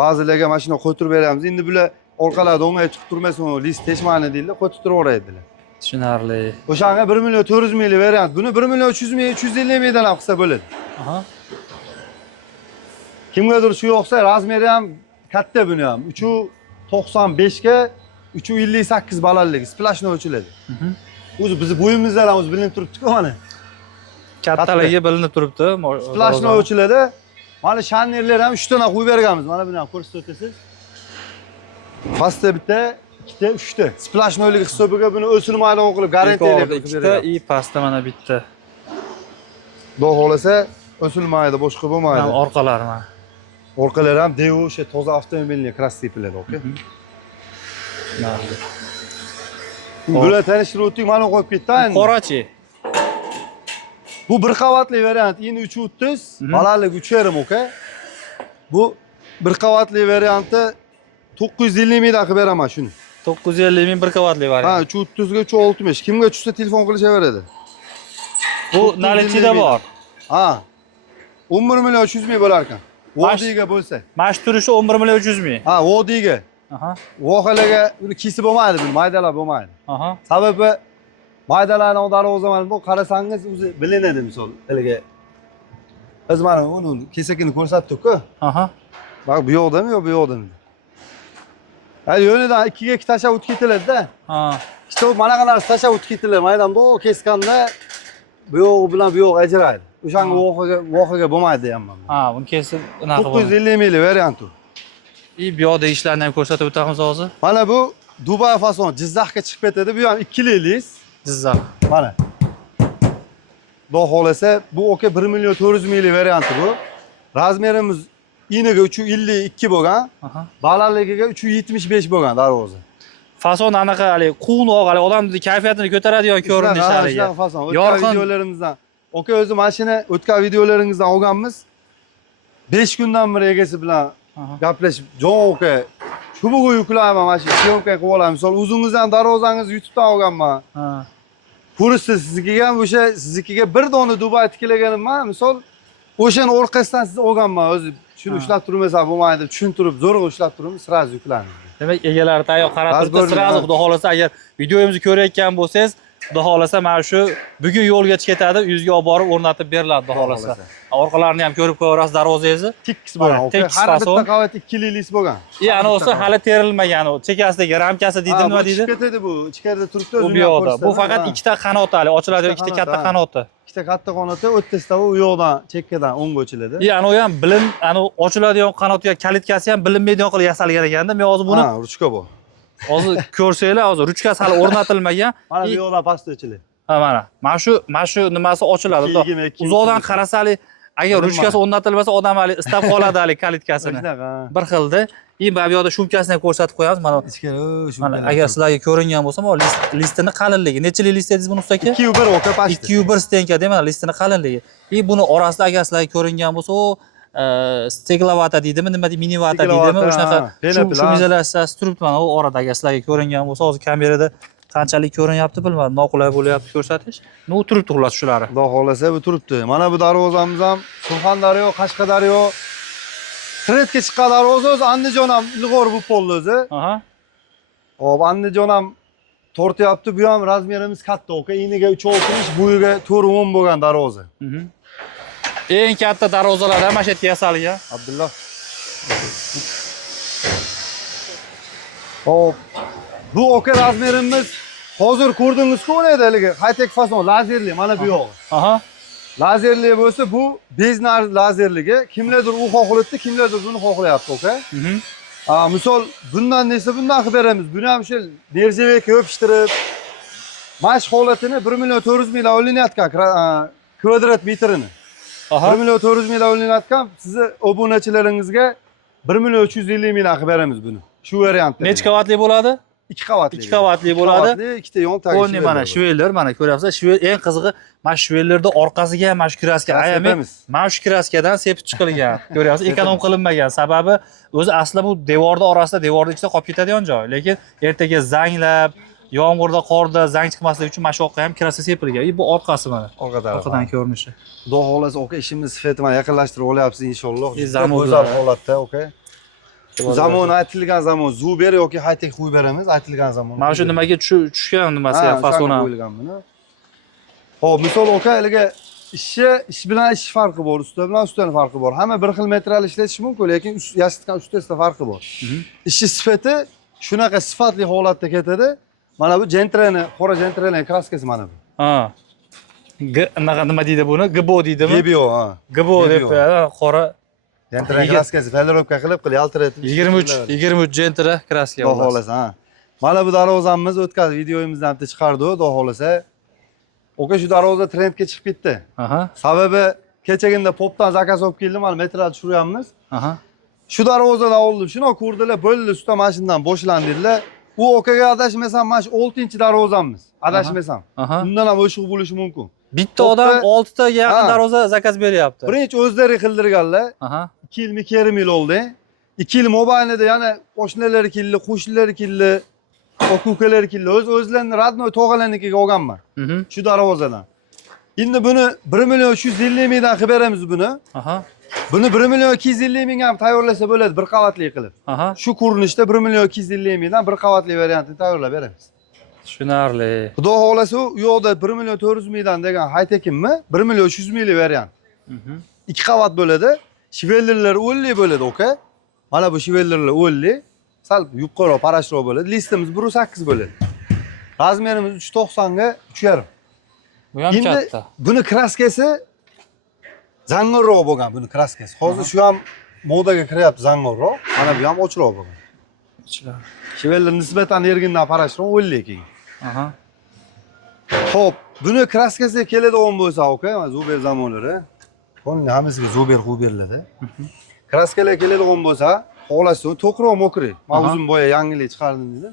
Ba'zilarga mashina qo'ytirib beramiz. Endi bular orqalarida o'ngay chiqib turmasin, list teshmani deydilar, qo'ytirib turaveradilar. Tushunarli. O'shanga 1 million 400 ming variant. Buni 1 million 300 ming, 350 mingdan ham qilsa bo'ladi. Kimgadir shu yo'qsa, razmeri ham katta buni ham. 395 ga 358 balandligi, splashni o'chiladi. O'zi biz bo'yimizdan ham o'zi bilinib turibdi-ku mana. Kattaligi bilinib turibdi. Splashni o'chiladi. Mana shannerlar ham 3 tona qo'yib berganmiz. Mana buni ham ko'rsatib o'tasiz. Pastda bitta, ikkita, 3 ta. Splashni o'ligi hisobiga buni o'silmaydigan qilib garantiyali qilib beramiz. Ikkita, pastda mana bitta. Xudo xolasa o'silmaydi, boshqa bo'lmaydi. Orqalari mana. Orqalari ham dev o'sha toza avtomobilni krassipiladi, okey? Bular tanishtirib o'tdik, mana qo'yib ketdi endi. Qorachi. Bu bir qavatli variant, eni 330, balandligi 3,5, okey? Bu bir qavatli varianti 950 mingdan qilib beraman shuni. 950 ming bir qavatli variant. Ha, 330 ga 360. Kimga tushsa telefon qilishaveradi. Bu nalichida bor. Ha. 11 million 300 ming bo'lar ekan. Vodiga bo'lsa. Mash turishi 11 million 300 ming. Ha, vodiga. Aha. Vohalarga uni kesib bo'lmaydi, buni maydalar bo'lmaydi. Aha. Sababi maydalarni darvozaman bu qarasangiz o'zi bilinadi misol. Haliga biz mana uni kesakini ko'rsatdik-ku. Aha. Bak bu yoqdami yo bu yoqdami? Hali yo'nidan 2 ga 2 tashlab o'tib ketiladi-da. Ha. İşte o manaqalar tashlab o'tib ketiladi. Maydonda o keskanda bu yo'q bilan bu yo'q ajraydi. O'shanga vohaga bo'lmaydi deyapman. Ha, buni kesib unaqa bo'ladi. 950 ming variant u. Bu yoqda ishlarni ham ko'rsatib o'tamiz hozir. Mana bu Dubay fason Jizzaxga chiqib ketadi. Bu ham 2 lis. Jizzax. Mana. Xudo xolasa bu oka 1 million 400 ming varianti bu. Razmerimiz iniga 352 bo'lgan. Balandligiga 375 bo'lgan darvoza. Fason anaqa hali quvnoq, hali odamning kayfiyatini ko'taradigan ko'rinishlariga. Yorqin videolarimizdan. Oka o'zi mashina o'tgan videolaringizdan olganmiz. 5 kundan beri egasi bilan gaplashib, "Jon oka, shu bugun yuklayman mashina, syomka qilib olaman. Misol o'zingizdan darvozangizni YouTubedan olganman. Purisi sizga ham o'sha siznikiga bir dona Dubay tiklaganim man, misol o'shani orqasidan siz olganman. O'zi shuni ushlab turmasa bo'lmaydi deb tushuntirib, zo'rg'a ushlab turib, sразу yukladim. Demak, egalari tayyor qarab turibdi. Sразу xudo xolasa agar videomizni ko'rayotgan bo'lsangiz, xudo xolasa mana shu bugun yo'lga chiqadi, uyingizga olib borib o'rnatib beriladi, xudo xolasa. Orqalarini ham ko'rib qo'yaverasiz darvozangizni. Tekis bo'lgan. Har bitta qavat 2 lis bo'lgan. Ana o'sa hali terilmagan u. Chekasidagi ramkasi deydi, nima deydi? Chiqib ketadi bu. Ichkarida turibdi o'zi. Bu yoqda. Bu faqat ikkita qanoti hali ochiladigan ikkita katta qanoti. Ikkita katta qanoti, o'rtasida u yoqdan, chekkadan o'ngga ochiladi. Ana u ham bilin, ana ochiladigan qanotiga kalitkasi ham bilinmaydigan qilib yasalgan ekanda. Men hozir buni ruchka bu. Hozir ko'rsanglar, hozir ruchkasi hali o'rnatilmagan. Mana bu yoqdan pastda ochiladi. Ha, mana. Mana shu nimasi ochiladi. Uzoqdan qarasali, agar ruchkasi o'rnatilmasa, odam hali istab qoladi hali kalitkasini. Bir xilda. Bu yoqda shumkasini ham ko'rsatib qo'yamiz. Mana mana agar sizlarga ko'ringan bo'lsa, mana listini qalinligi. Nechilik list dedingiz buni ustaka? 2 1 oka pastda. 2 1 stenka deyman, listini qalinligi. Buni orasida agar sizlarga ko'ringan bo'lsa, steglavata deydimi, nima deydi, minivata deydimi, o'shanaqa shumizalasiyasi turibdi mana u orada. Agar sizlarga ko'ringan bo'lsa, hozir kamerada qanchalik ko'rinyapti bilmadim, noqulay bo'lyapti ko'rsatish. Bu turibdi xullas shular. Xudo xolasa bu turibdi. Mana bu darvozamiz ham Surxondaryo, Qashqadaryo Tretga chiqqan darvoza o'zi Andijon ham ilg'or bu polni o'zi. Aha. Hop, Andijon ham tortyapti. Bu ham razmerimiz katta, oka. Eniga 360, bo'yiga 410 bo'lgan darvoza. Eng katta darvozalar ham mana shu yerga yasalgan. Abdulloh. Hop. Bu oka razmerimiz hozir ko'rdingiz-ku uni haligi high-tech fason lazerli mana bu yo'q. Aha. Lazerli bo'lsa bu beznar lazerligi. Kimlardir u xohlayapti, kimlardir buni xohlayapti, oka. Misol bundan nesa bundan qilib beramiz. Buni ham shu nержавейка yopishtirib mash holatini 1.400.000 ming olinayotgan kvadrat metrini. 1.400.000 ming olinayotgan sizni obunachilaringizga 1.350.000 ming qilib beramiz buni. Shu variantda. Necha qavatli bo'ladi? 2 qavatli. 2 qavatli bo'ladi. Ikkita yon tagi. O'rni mana shveller, mana ko'ryapsizlar. Shvel eng qizig'i, mana shvellarda orqasiga ham mana shu kraska ayamay, mana shu kraskadan sepib chiqilgan. Ko'ryapsiz, ekonom qilinmagan. Sababi o'zi aslida bu devorda orasida, devorning ichida qolib ketadigan joy. Lekin ertaga zanglab, yomg'irda, qorda zang chiqmasligi uchun mana shu yoqqa ham kraska sepilgan. Bu orqasi mana. Orqadan ko'rinishi. Xudo xolasa, aka, ishimiz sifati mana yaqinlashtirib olyapsiz inshaalloh. Zamonlar holatda, aka. Zamon aytilgan zamon Zuber yoki high-tech qo'yib beramiz, aytilgan zamon. Mana shu nimaga tushgan nimasi fasona qo'yilgan buni. Xo'p, misol aka, haliga ish bilan ish farqi bor, usta bilan ustaning farqi bor. Hamma bir xil material ishlatish mumkin, lekin yasitgan ustasida farqi bor. Ishi sifati shunaqa sifatli holatda ketadi. Mana bu gentrani, qora gentrani kraskasi mana bu. Ha. Nima deydi buni? GBO deydimi? GBO, ha. GBO deb qo'yadi, qora gentra kraskasi polirovka qilib yaltiratib 23 gentra kraska. Xudo xolasa, ha. Mana bu darvozamiz o'tkazib videoyimizdan bitta chiqardi, xudo xolasa. Aka, shu darvoza trendga chiqib ketdi. Sababi kechagina popdan zakaz olib keldim, mana material tushiryapmiz. Shu darvozadan oldim, shuni ko'rdilar, bo'ldi, usta mashinadan boshlandilar. U okaga adashmasam, mana shu 6-darvozamiz. Adashmasam. Undan ham o'shiq bo'lishi mumkin. Bitta odam 6 taga yaqin darvoza zakaz beryapti. Birinchi o'zlari qildirganlar. 2 yil yil oldi. 2 yil mobaynida yana qo'shnilar keldi, qo'shnilar keldi, okukalar keldi. O'zlarini radnoy tog'alarnikiga olganman. Shu darvozadan. Endi buni 1.350.000 dan qilib beramiz buni. Buni 1.250.000 ham tayyorlasa bo'ladi, bir qavatli qilib. Shu ko'rinishda 1.250.000 dan bir qavatli variantini tayyorlab beramiz. Tushunarli. Xudo xolasa, u yoqda 1.400.000 dan degan high-techmi? 1.300.000 variant. 2 qavat bo'ladi. Shvellerlar 10 bo'ladi, aka. Mana bu shvellerlar 10. Sal yuqori, parashroq bo'ladi. Listimiz 1.8 bo'ladi. Razmerimiz 3.90 ga 3.5. Bu ham katta. Buni kraskasi zangorroq bo'lgan, buni kraskasi. Hozir shu ham modaga kiryapti zangorroq. Mana bu ham ochiqroq bo'lgan. Shveller nisbatan ergindan parashroq 10 keyin. Xo'p, buni kraskasiga keladigan bo'lsa, aka, Zuber zamonlari. Qo'lni hammasiga Zuber qo'yib beriladi. Kraskalar keladigan bo'lsa, xohlasin, to'qroq mokri. Men o'zim boya yangilik chiqardim dedi.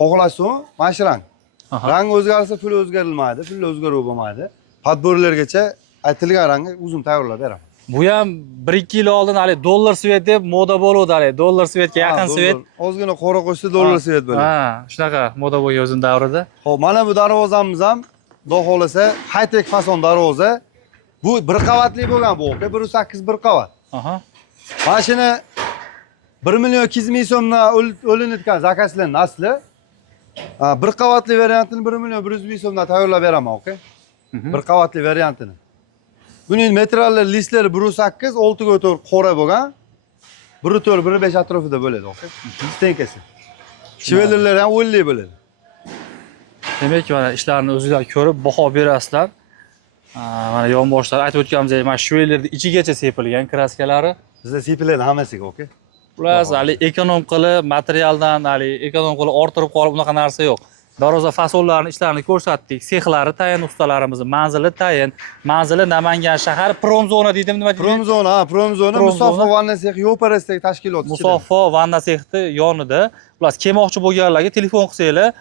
Xohlasin, mana shu rang. Rang o'zgarsa, pul o'zgarilmaydi, pul o'zgarib bo'lmaydi. Podborlargacha aytilgan rangni o'zim tayyorlab beraman. Bu ham 1-2 yil oldin hali dollar svet deb moda bo'ldi hali. Dollar svetga yaqin svet. Ozgina qora qo'shsa dollar svet bo'ladi. Shunaqa moda bo'lgan o'zim davrida. Xo'p, mana bu darvozamiz ham xudo xolasa high-tech fason darvoza. Bu bir qavatli bo'lgan bu, aka, 1.8 bir qavat. Mashina 1.200.000 so'mdan o'linayotgan zakazlarning asli. Bir qavatli variantini 1.100.000 so'mdan tayyorlab beraman, aka. Bir qavatli variantini. Buning materiallar listlari 1.8, 6 ga o'tir qora bo'lgan. 1.4, 1.5 atrofida bo'ladi, aka. Stenkasi. Shvellerlar ham 10 bo'ladi. Demak, mana ishlarni o'zingizlar ko'rib baho berasizlar. Mana yonboshlar aytib o'tganimizdek, mana shvellerning ichigacha sepilgan kraskalari. Bizda sepiladi hammasiga, aka. Plus, hali ekonom qilib, materialdan hali ekonom qilib orttirib qolib unaqa narsa yo'q. Darvoza fasonlarini ishlarini ko'rsatdik. Sexlari tayin ustalarimiz, manzili tayin. Manzili Namangan shahar Promzona deydimi, nima deydi? Promzona, Promzona Musaffo vanna sexi yo'parasidagi tashkilot ichida. Musaffo vanna sexi yonida. Plus, kelmoqchi bo'lganlarga telefon qilsanglar,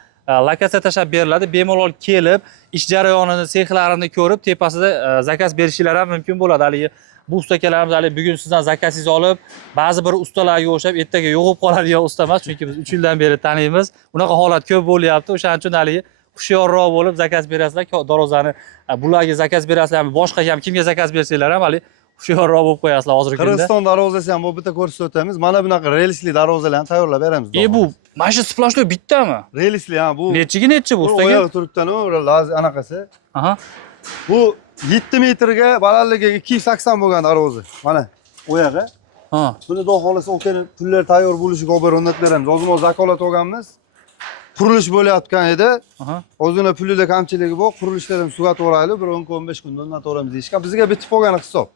lokatsiya tashab beriladi. Bemalol kelib, ish jarayonini, sexlarini ko'rib, tepasida zakaz berishingiz ham mumkin bo'ladi. Hali bu ustakalarimiz hali bugun sizdan zakazingizni olib, ba'zi bir ustalarga o'xshab ertaga yo'qib qoladigan usta emas, chunki biz 3 yildan beri taniymiz. Bunaqa holat ko'p bo'lyapti. O'shaning uchun hali hushyorroq bo'lib zakaz berasizlar. Darvozani bularga zakaz berasizlarmi, boshqa ham kimga zakaz bersanglar ham hali hushyorroq bo'lib qo'yasizlar hozirgi kunda. Qirg'iziston darvozasi ham bu bitta ko'rsatib o'tamiz. Mana bunaqa relsli darvozalarni tayyorlab beramiz. Bu mana shu splashli bittami? Relsli, ha, bu. Nechi bu ustaga? Oyoq turibdan anaqasi. Bu 7 metrga balandligi 280 bo'lgan darvoza. Mana oyog'i. Buni xudo xolasa o'kani pullar tayyor bo'lishiga olib o'rnatib beramiz. Ozmoz zakolat olganmiz. Qurilish bo'layotgan edi. Ozgina pulida kamchiligi bor. Qurilishlarni sugatib o'raylik, bir 10-15 kunda o'rnatib deyishgan. Bizga bitib qolgan hisob.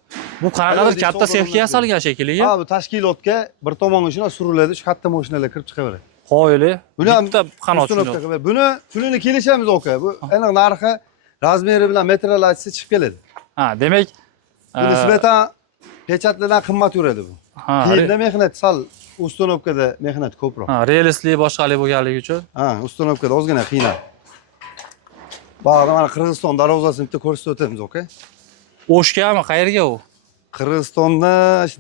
Bu qanaqadir katta sexga yasalgan shekilli. Bu tashkilotga bir tomonga shuna suriladi, shu katta mashinalar kirib chiqaveradi. Qo'yili. Buni ham bitta qanot ustunovka shuni. qilib. Buni pulini kelishamiz aka. Bu aniq narxi razmeri bilan metraj aytsa chiqib keladi. Ha, demak, Bu nisbatan pechatlardan qimmat yuradi bu. ha, Keyinda mehnat sal ustunovkada mehnat ko'proq. ha, realislik boshqalik bo'lganligi uchun. Ha, ustunovkada ozgina qiynal. Bog'da mana Qirg'iziston darvozasini bitta ko'rsatib o'tamiz aka. O'shgami, qayerga u? Qirg'izistonda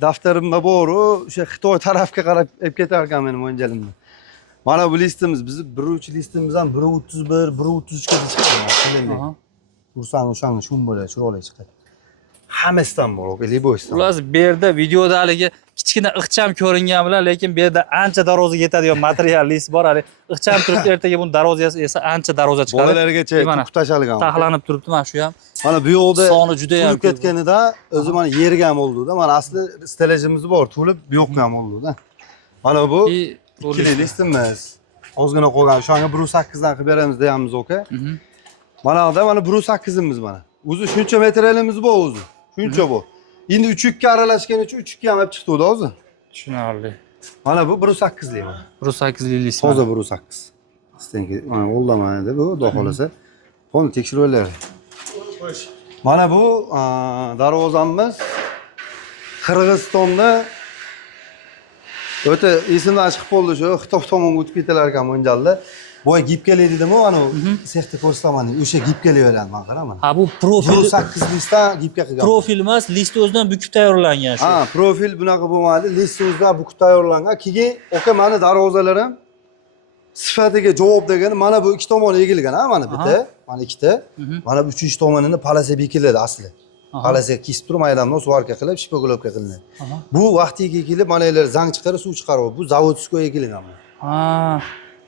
daftarimda bor, o'sha Xitoy tarafga qarab olib ketar ekan meni mo'ljalimni. Mana bu listimiz, bizni biruvchi listimiz ham 131, 133 ga chiqqan. Aha. Ursan o'shani shum bo'ladi, chiroyli chiqadi. Hammasidan bor, aka, liboysdan. Xullas, bu yerda videoda haligi kichkina ixcham ko'ringan bilan, lekin bu yerda ancha darvoza yetadigan material list bor. Hali ixcham turibdi, ertaga buni darvozasi esa ancha darvoza chiqadi. Bolalargacha Mana tashalgan. taxlanib turibdi mana shu ham. Mana bu yoqda Soni juda ham to'lib ketganida o'zi mana yerga ham oldi-da. Mana asli stelajimiz bor, to'lib bu yoqqa ham oldi-da. Mana bu ikkili listimiz. Ozgina qolgan, shunga 1.8 dan qilib beramiz deyamiz, aka. Mana bu mana 1.8imiz mana. O'zi shuncha materialimiz bor o'zi. Shuncha bu. Endi 3.2 aralashgan uchun 3.2 ham olib chiqdi o'zi. Tushunarli. Mana bu 1.8 lik mana. 1.8 list. Toza 1.8. Astenki mana o'ldamaydi bu, xudo xolasa. Buni tekshirib olaylik. Mana bu darvozamiz Qirg'izistonda o'ta esimdan chiqib qoldi shu Xitoy tomonga o'tib ketalar ekan mo'ljalda. Boy gipkali dedim-ku, ana sexda ko'rsataman. O'sha gipkali beradi men qaraman. Ha, bu profil 8 listdan gipka qilgan. profil emas, list o'zidan bukib tayyorlangan shu. Ha, profil bunaqa bo'lmadi. List o'zidan bukib tayyorlangan. Keyin aka meni darvozalarim sifatiga javob degani mana bu ikki tomoni egilgan, ha, mana bitta, mana ikkita. Mana bu uchinchi tomonini palasa bekiladi asli. Palasa kesib turib maydondan svarka qilib, shpagulobka qilinadi. Bu vaqtiga kelib mana ular zang chiqarib, suv chiqarib, bu zavodskiy egilgan. Ha.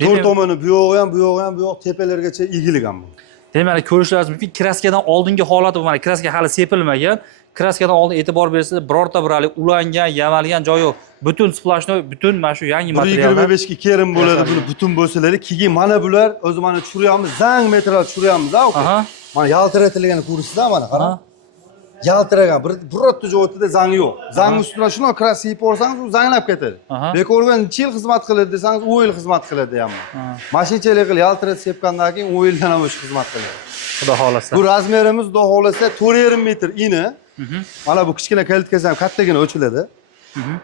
To'rt tomoni bu yo'q ham, bu yo'q ham, bu yo'q tepalargacha egilgan bu. Demak, ko'rishlaringiz mumkin, kraskadan oldingi holati bu. Mana kraska hali sepilmagan. Kraskadan oldin e'tibor bersanglar, birorta bir hali ulangan, yamalgan joyi yo'q. Butun splashnoy, butun mana shu yangi materiallar. 125 ga kerim bo'ladi buni butun bo'lsalari. Keyin mana bular o'zi mana tushiryapmiz, zang metral tushiryapmiz-a, aka. Mana yaltiratilgan ko'rsizda mana qara. Yaltiragan birorta joyida zang yo'q. Zang ustidan shuni kras yeb olsangiz, u zanglab ketadi. Bekorga necha yil xizmat qiladi desangiz, 10 yil xizmat qiladi ham. Mashinchalik qilib yaltiratib sepgandan keyin 10 yildan ham o'sha xizmat qiladi. Xudo xolasa. Bu razmerimiz xudo xolasa 4,5 metr ini. Mana bu kichkina kalitkasi ham kattagina o'chiladi.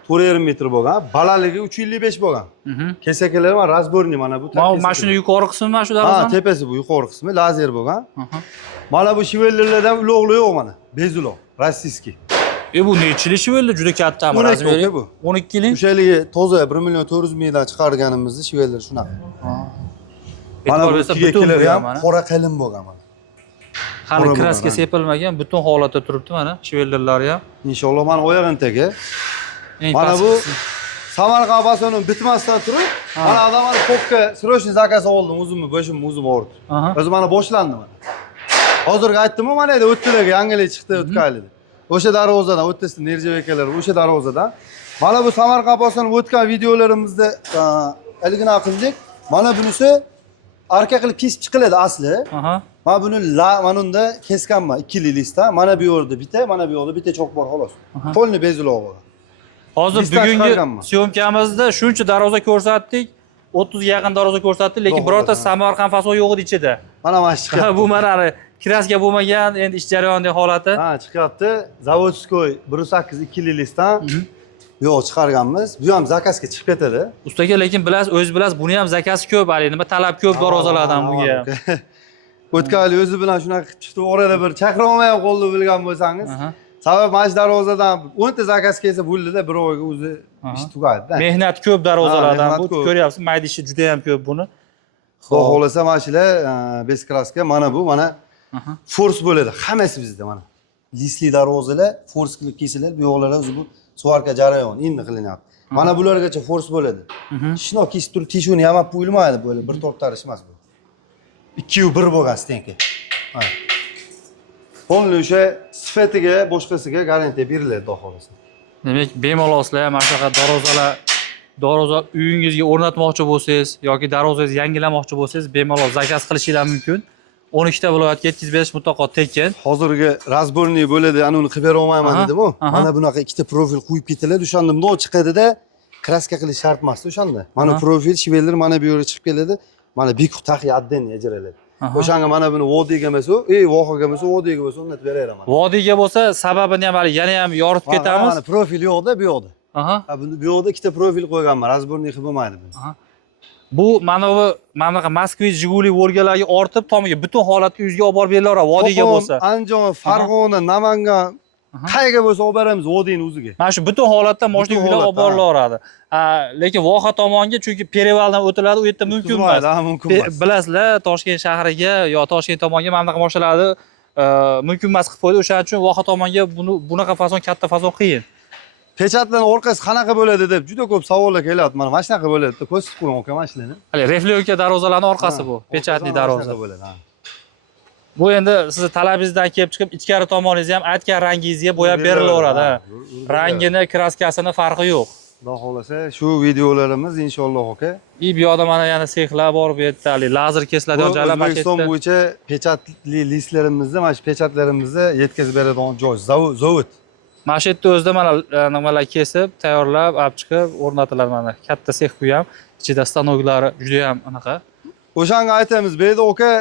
4,5 metr bo'lgan, balandligi 355 bo'lgan. Kesakalari mana razborni mana bu. Mana shuni yuqori qismi mana shu darvozani. Ha, tepasi bu, yuqori qismi lazer bo'lgan. Mana bu shivellerlardan uloqli yo'q mana. Bezuloq, rossiyskiy. Bu nechili shivelli juda katta ham razmeri. 12 lik. O'shaligi toza 1.400.000 dan chiqarganimizni shiveller shunaqa. Mana bu butun ham qora qalin bo'lgan mana. Hali kraska sepilmagan, butun holatda turibdi mana shivellerlari ham. Inshaalloh mana oyog'in tagi. Mana bu Samarqand basonining bitmasdan turib, mana odamlar kokka srochniy zakaz oldim, o'zim o'rdi. O'zi mana boshlandi mana. Hozirga aytdim-ku, mana edi o'tdilarga yangilik chiqdi o'tkazildi. O'sha darvozadan o'tdisi Nerjev akalar, o'sha darvozadan. Mana bu Samarqand bosonining o'tgan videolarimizda ilgina qildik. Mana bunisi arka qilib kesib chiqiladi asli. Mana buni mana unda kesganman 2 listdan. Mana bu yerda bitta, mana bu yerda bitta chok bor xolos. Qo'lni bezuloq bor. Hozir bugungi syomkamizda shuncha darvoza ko'rsatdik. 30 ga yaqin darvoza ko'rsatdik, lekin birorta Samarqand faso yo'q edi ichida. Mana chiqyapti. Bu mana kraska bo'lmagan, endi ish jarayonidagi holati. Ha, chiqyapti. Zavodskoy 1.8 2 listdan yo'q chiqarganmiz. Bu ham zakazga chiqib ketadi. Ustaga, lekin bilasiz, o'zingiz bilasiz, buni ham zakasi ko'p, hali nima talab ko'p darvozalardan bunga. O'tkali o'zi bilan shunaqa qilib chiqdi, orada bir chaqira olmay qoldi bilgan bo'lsangiz. Sabab mana shu darvozadan 10 ta zakaz kelsa bo'ldi-da, bir oyga o'zi ish tugadi-da. Mehnat ko'p darvozalardan bu, ko'ryapsiz, mayda ishi juda ham ko'p buni. Xudo xolasa mana shular bez kraska, mana bu mana force bo'ladi. Hammasi bizda mana. Listli darvozalar force qilib kesiladi, bu yo'qlar o'zi bu svarka jarayon endi qilinyapti. Mana bulargacha force bo'ladi. Shino kesib turib teshuvni yamab qo'yilmaydi, bo'ladi, bir to'rttarish emas bu. 2 1 bo'lgan stenka. Mana. Qo'lni o'sha sifatiga, boshqasiga garantiya beriladi, xudo xolasa. Demak, bemalol sizlar mana shunaqa darvoza uyingizga o'rnatmoqchi bo'lsangiz yoki darvozangizni yangilamoqchi bo'lsangiz, bemalol zakaz qilishingiz mumkin. 12 ta viloyatga yetkazib berish mutlaqo tekin. Hozirgi razborniy bo'ladi, ana uni qilib bera olmayman dedim-ku. Mana bunaqa ikkita profil qo'yib ketiladi, o'shanda bundoq chiqadi-da, kraska qilish shart emas o'shanda. Mana Aha. profil, shivellar mana bu yerga chiqib keladi. Mana bik taq yadden ajraladi. Aha. O'shanga mana buni vodiyga emas u, vohaga emas, vodiyga bo'lsa uni beraman. Vodiyga bo'lsa, sababini ham hali yana ham yoritib ketamiz. Mana profil yo'qda, bu yoqda. Aha. Buni bu yoqda ikkita profil qo'yganman, razborniy qilib bo'lmaydi bu. Bu mana bu Moskvich, Jiguli, Volgalarga ortib, tomiga butun holatda yuzga olib borib berilaveradi, vodiyga bo'lsa. Andijon, Farg'ona, Namangan qayerga bo'lsa olib beramiz vodiyni o'ziga. Mana shu butun holatda moshina Butun yuklar olib holatda, borilaveradi. Lekin voha tomonga chunki Perevaldan o'tiladi, u yerda mumkin emas. Mumkin emas. Bilasizlar, Toshkent shahriga yo Toshkent tomonga mana bunaqa mashinalarni mumkin emas qilib qo'ydi. O'shaning uchun voha tomonga bunaqa fazon, katta fazon qiyin. Pechatlarning orqasi qanaqa bo'ladi deb juda ko'p savollar kelyapti. Mana shunaqa bo'ladi deb ko'rsatib qo'ying aka mashinani. Hali reflyoka darvozalarning orqasi bu, pechatli darvoza. Bu endi sizni talabingizdan kelib chiqib, ichkari tomoningizni ham aytgan rangingizga bo'yab berilaveradi. Rangini, kraskasini farqi yo'q. Xudo xolasa shu videolarimiz inshaalloh aka. Bu yoqda mana yana sexlar bor, bu yerda hali lazer kesiladigan joylar O'zbekiston bo'yicha pechatli listlarimizni, mana shu pechatlarimizni yetkazib beradigan joy, zavod. Mana shu yerda o'zida mana nimalar kesib, tayyorlab, olib chiqib o'rnatiladi mana. Katta sex bu ham. Ichida stanoklari juda ham anaqa. O'shanga aytamiz, bu yerda aka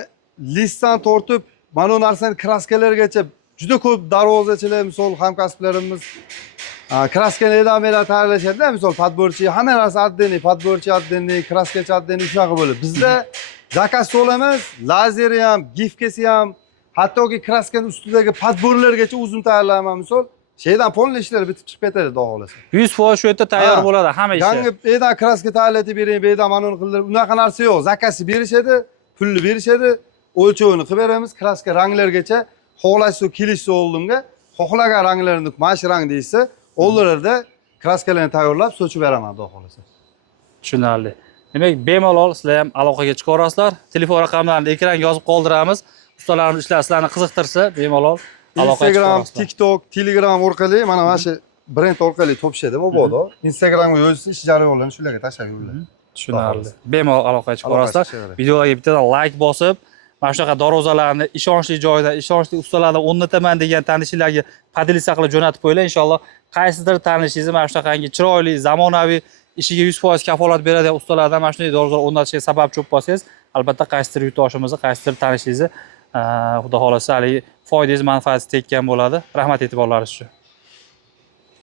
listdan tortib, mana bu narsani kraskalargacha juda ko'p darvozachilar, misol hamkasblarimiz kraskani edamelar tayyorlashadi, misol podborchi, hamma narsa отдельный, podborchi отдельный, kraskachi отдельный shunaqa bo'ladi. Bizda zakaz to'lamiz, lazeri ham, gifkasi ham, hattoki kraskani ustidagi podborlargacha o'zim tayyorlayman, misol. Şeydan polni ishlar bitib chiqib ketadi, xudo xolasa. 100% shu yerda tayyor bo'ladi hamma ish. Yangi edan kraska tayyorlatib bering, bedan mana uni qildirib, unaqa narsa yo'q. Zakasi berishadi, pulni berishadi, o'lchovini qilib beramiz, kraska ranglargacha xohlashsa kelishsa oldimga, xohlagan ranglarini mana shu rang deysa, o'ldirlarda kraskalarni tayyorlab sochib beraman, xudo xolasa. Tushunarli. Demak, bemalol sizlar ham aloqaga chiqa olasizlar. Telefon raqamlarini ekranga yozib qoldiramiz. Ustalarimiz ishlari sizlarni qiziqtirsa, bemalol Instagram, TikTok, Telegram orqali mana shu brend orqali topishadi mabodo. Instagramga yozsa ish jarayonlarini shularga tashlab yuringlar. Tushunarli. Bemalol aloqaga chiqa olasizlar. Videoga bittadan like bosib, mana shunaqa darvozalarni ishonchli joyda, ishonchli ustalardan o'rnataman degan tanishlarga podelitsiya qilib jo'natib qo'yinglar. Inshaalloh qaysidir tanishingizni mana shunaqangi chiroyli, zamonaviy ishiga 100% kafolat beradigan ustalardan mana shunday darvozalar o'rnatishga sababchi bo'lib qolsangiz, albatta qaysidir yurtdoshimizni, qaysidir tanishingizni Xudo xolasa hali foydangiz, manfaatingiz tekkan bo'ladi. Rahmat e'tiborlaringiz uchun.